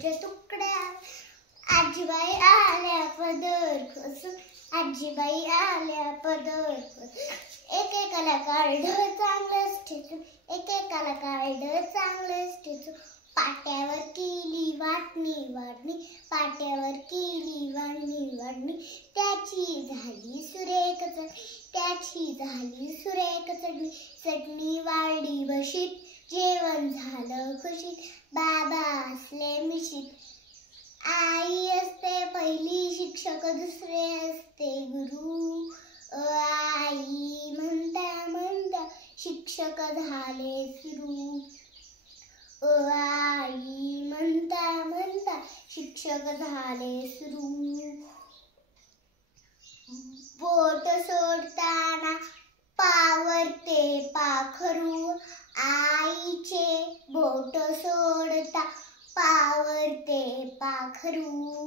खोबऱ्याच्या तुकड्या, आजीबाई आल्या पदर खोसून, आजीबाई आल्या पदर खोसून, एकेकाला काढलं चांगलंच ठेचून, एकेकाला काढलं चांगलंच ठेचून, पाट्यावर केली वाटणी वाटणी, पाट्यावर केली वाटणी वाटणी, त्याची झाली सुरेख चटणी, त्याची झाली सुरेख चटणी, चटणी वाढली बशीत, जेवण झालं खुशीत, बाबा असले मिशीत, आई असते पहिली शिक्षक, दुसरे असते गुरु, आई म्हणता म्हणता शिक्षक झाले सुरू, आई म्हणता म्हणता शिक्षक झाले सुरू, बोट सोडताना पावरते पाखरू, आईचे बोट सोडता पावरते पाखरू,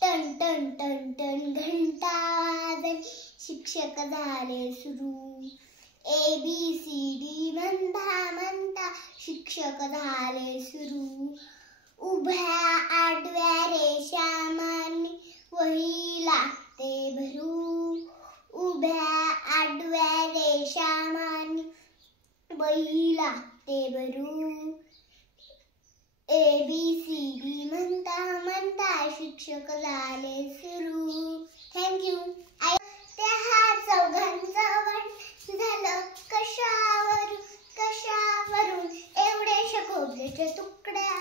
टन टन टन टन घंटा वाजली, शिक्षक झाले सुरू, ABCD म्हणता म्हणता शिक्षक झाले सुरू, उभ्या आडव्या रेषांनी वही लागते भरू, उभ्या आडव्या रेषांनी वही लागते भरू, ABCD म्हणता म्हणता शिक्षक झाले सुरू. थँक्यू. त्या चौघांचं वट झालं कशावरून कशावरून, एवढ्याशा खोबऱ्याच्या तुकड्या,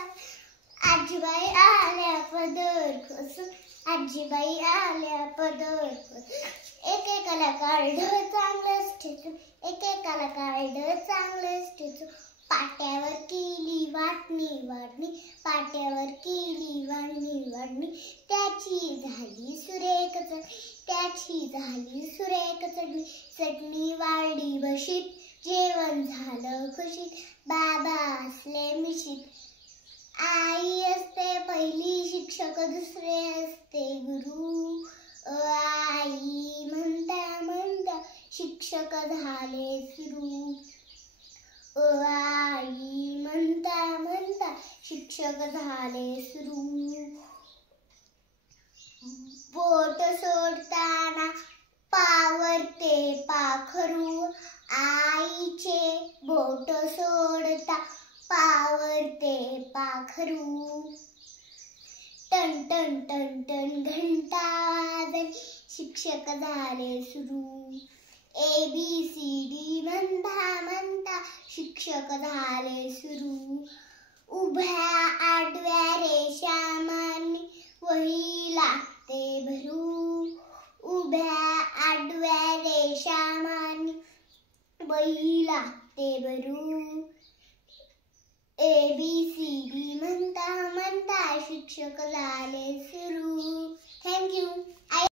आजीबाई आल्या पदर खोसून, आजीबाई आल्या पदर खोसून, एकेकाला काढलं चांगलंच ठेचून, एकेकाला काढलं चांगलंच ठेचून, पाट्यावर केली वाटणी वाटणी, पाट्यावर केली वाटणी वाटणी, त्याची झाली सुरेख चटणी, त्याची झाली सुरेख चटणी, चटणी वाढली बशीत, जेवण झालं खुशीत, बाबा असले मिशीत, आई असते पहिली शिक्षक, दुसरे असते गुरु, आई म्हणता म्हणता शिक्षक झाले सुरू, आई म्हणता म्हणता शिक्षक झाले सुरू, बोट सोडताना पावरते पाखरू, आईचे बोट सोडता पावरते पाखरू, टन टन टन टन घंटा वाजली, शिक्षक झाले सुरू, ABCD म्हणता म्हणता शिक्षक झाले सुरू, उभ्या आडव्या रेषांनी वही लागते भरू, उभ्या आडव्या रेषांनी वही लागते भरू, ABCD म्हणता म्हणता शिक्षक झाले सुरू.